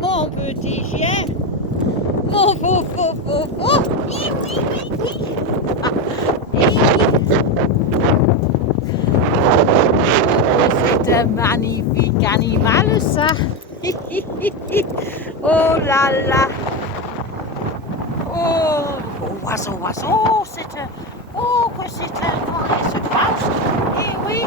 Mon petit chien. Mon faux. Oui, oui, oui, oui. C'est un magnifique animal, ça. Oh là là. Oh, oiseau, c'est un... Oh, que c'est un grand espace. Et oui.